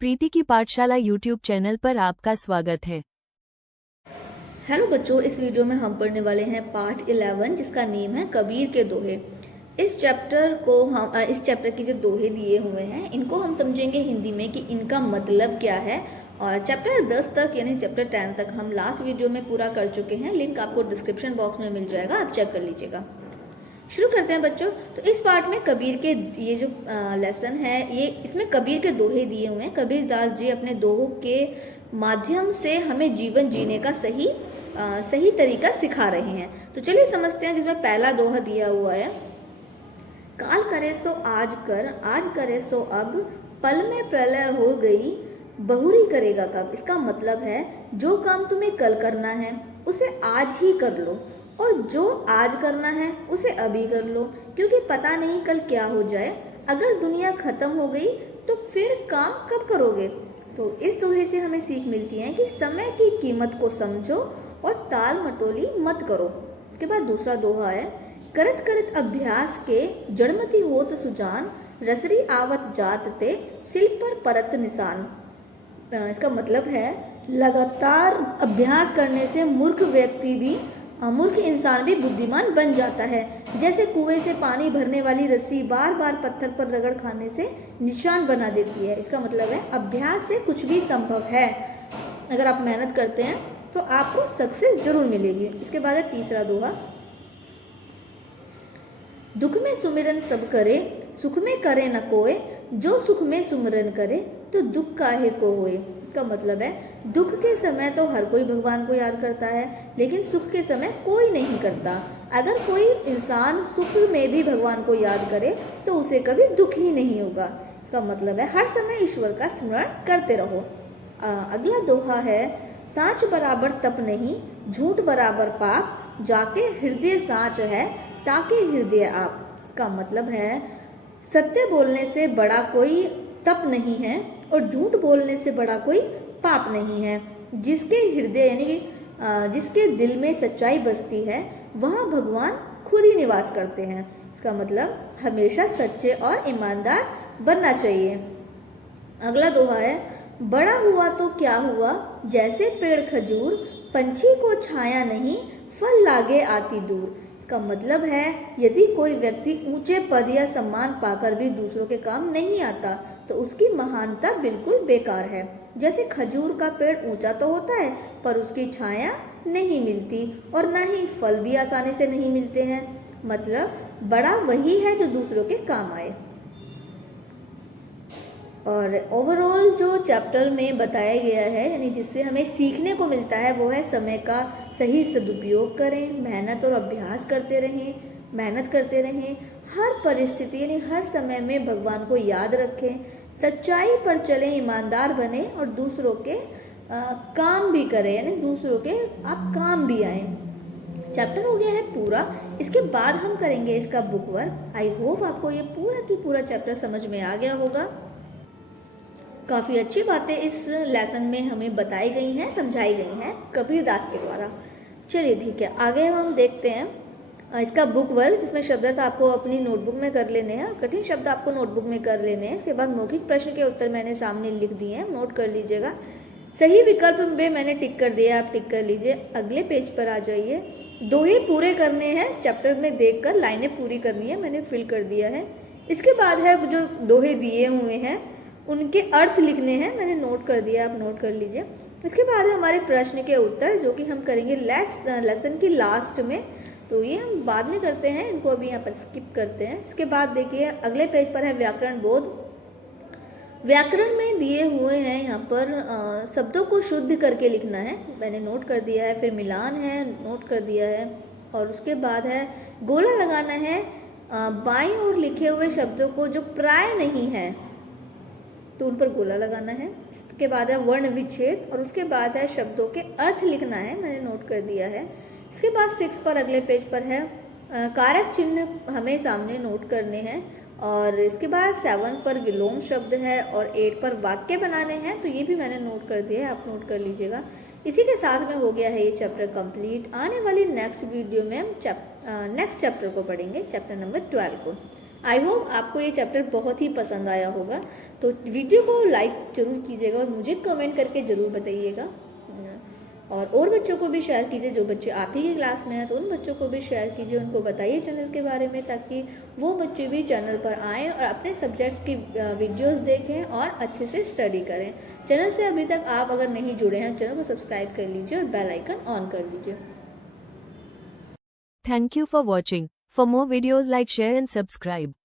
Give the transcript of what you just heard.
प्रीति की पाठशाला YouTube channel पर आपका स्वागत है। हेलो बच्चों, इस वीडियो में हम पढ़ने वाले हैं पार्ट 11 जिसका नेम है कबीर के दोहे। इस चैप्टर के जो दोहे दिए हुए हैं इनको हम समझेंगे हिंदी में कि इनका मतलब क्या है। और चैप्टर 10 तक यानी चैप्टर 10 तक हम लास्ट वीडियो में पूरा कर चुके हैं। लिंक आपको डिस्क्रिप्शन बॉक्स में मिल जाएगा, आप चेक कर लीजिएगा। शुरू करते हैं बच्चों। तो इस पार्ट में कबीर के ये जो लेसन है ये इसमें कबीर के दोहे दिए हुए हैं। कबीर दास जी अपने दोहों के माध्यम से हमें जीवन जीने का सही तरीका सिखा रहे हैं। तो चलिए समझते हैं। जिसमें पहला दोहा दिया हुआ है, काल करे सो आज कर, आज करे सो अब, पल में प्रलय हो गई, बहुरी करेगा कब। इसका मतलब है जो काम तुम्हें कल करना है उसे आज ही कर लो, और जो आज करना है उसे अभी कर लो, क्योंकि पता नहीं कल क्या हो जाए। अगर दुनिया खत्म हो गई तो फिर काम कब करोगे। तो इस दोहे से हमें सीख मिलती है कि समय की कीमत को समझो और टाल मटोली मत करो। इसके बाद दूसरा दोहा है, करत करत अभ्यास के, जड़मती होत सुजान, रसरी आवत जात ते, सिल पर परत निशान। इसका मतलब है लगातार अभ्यास करने से मूर्ख इंसान भी बुद्धिमान बन जाता है। जैसे कुएं से पानी भरने वाली रस्सी बार बार पत्थर पर रगड़ खाने से निशान बना देती है। इसका मतलब है अभ्यास से कुछ भी संभव है। अगर आप मेहनत करते हैं तो आपको सक्सेस जरूर मिलेगी। इसके बाद है तीसरा दोहा, दुख में सुमिरन सब करे, सुख में करे न कोय, जो सुख में सुमिरन करे तो दुख काहे को होए। का मतलब है दुख के समय तो हर कोई भगवान को याद करता है, लेकिन सुख के समय कोई नहीं करता। अगर कोई इंसान सुख में भी भगवान को याद करे तो उसे कभी दुख ही नहीं होगा। इसका मतलब है हर समय ईश्वर का स्मरण करते रहो। अगला दोहा है, साँच बराबर तप नहीं, झूठ बराबर पाप, जाके हृदय साँच है, ताके हृदय आप। का मतलब है सत्य बोलने से बड़ा कोई तप नहीं है और झूठ बोलने से बड़ा कोई पाप नहीं है। जिसके हृदय यानी कि जिसके दिल में सच्चाई बसती है वहाँ भगवान खुद ही निवास करते हैं। इसका मतलब हमेशा सच्चे और ईमानदार बनना चाहिए। अगला दोहा है, बड़ा हुआ तो क्या हुआ, जैसे पेड़ खजूर, पंछी को छाया नहीं, फल लागे आती दूर। इसका मतलब है यदि कोई व्यक्ति ऊंचे पद या सम्मान पाकर भी दूसरों के काम नहीं आता तो उसकी महानता बिल्कुल बेकार है। जैसे खजूर का पेड़ ऊंचा तो होता है पर उसकी छाया नहीं मिलती और ना ही फल भी आसानी से नहीं मिलते हैं। मतलब बड़ा वही है जो दूसरों के काम आए। और ओवरऑल जो चैप्टर में बताया गया है यानी जिससे हमें सीखने को मिलता है वो है समय का सही सदुपयोग करें, मेहनत और अभ्यास करते रहें, हर परिस्थिति यानी हर समय में भगवान को याद रखें, सच्चाई पर चलें, ईमानदार बने और दूसरों के काम भी करें यानी दूसरों के आप काम भी आए। चैप्टर हो गया है पूरा। इसके बाद हम करेंगे इसका बुक वर्क। आई होप आपको ये पूरा की पूरा चैप्टर समझ में आ गया होगा। काफ़ी अच्छी बातें इस लेसन में हमें बताई गई हैं, समझाई गई हैं कबीर दास के द्वारा। चलिए ठीक है, आगे हम देखते हैं इसका बुक वर्क, जिसमें शब्दार्थ आपको अपनी नोटबुक में कर लेने हैं, कठिन शब्द आपको नोटबुक में कर लेने हैं। इसके बाद मौखिक प्रश्न के उत्तर मैंने सामने लिख दिए हैं, नोट कर लीजिएगा। सही विकल्प में मैंने टिक कर दिया, आप टिक कर लीजिए। अगले पेज पर आ जाइए। दोहे पूरे करने हैं, चैप्टर में देखकर लाइनें पूरी करनी है, मैंने फिल कर दिया है। इसके बाद है जो दोहे दिए हुए हैं उनके अर्थ लिखने हैं, मैंने नोट कर दिया, आप नोट कर लीजिए। इसके बाद है हमारे प्रश्न के उत्तर जो कि हम करेंगे लेसन की लास्ट में, तो ये हम बाद में करते हैं, इनको अभी यहाँ पर स्किप करते हैं। इसके बाद देखिए अगले पेज पर है व्याकरण बोध। व्याकरण में दिए हुए हैं यहाँ पर शब्दों को शुद्ध करके लिखना है, मैंने नोट कर दिया है। फिर मिलान है, नोट कर दिया है। और उसके बाद है गोला लगाना है बाईं ओर लिखे हुए शब्दों को जो प्राय नहीं है तो उन पर गोला लगाना है। इसके बाद है वर्ण विच्छेद और उसके बाद है शब्दों के अर्थ लिखना है, मैंने नोट कर दिया है। इसके बाद 6 पर अगले पेज पर है कारक चिन्ह हमें सामने नोट करने हैं। और इसके बाद 7 पर विलोम शब्द है और 8 पर वाक्य बनाने हैं, तो ये भी मैंने नोट कर दिया है, आप नोट कर लीजिएगा। इसी के साथ में हो गया है ये चैप्टर कंप्लीट। आने वाली नेक्स्ट वीडियो में हम नेक्स्ट चैप्टर को पढ़ेंगे, चैप्टर नंबर 12 को। आई होप आपको ये चैप्टर बहुत ही पसंद आया होगा। तो वीडियो को लाइक ज़रूर कीजिएगा और मुझे कमेंट करके ज़रूर बताइएगा, और बच्चों को भी शेयर कीजिए। जो बच्चे आप ही की क्लास में हैं तो उन बच्चों को भी शेयर कीजिए, उनको बताइए चैनल के बारे में, ताकि वो बच्चे भी चैनल पर आएँ और अपने सब्जेक्ट्स की वीडियोस देखें और अच्छे से स्टडी करें। चैनल से अभी तक आप अगर नहीं जुड़े हैं, चैनल को सब्सक्राइब कर लीजिए और बेल आइकन ऑन कर लीजिए। Thank you for watching. For more videos, like, share and subscribe.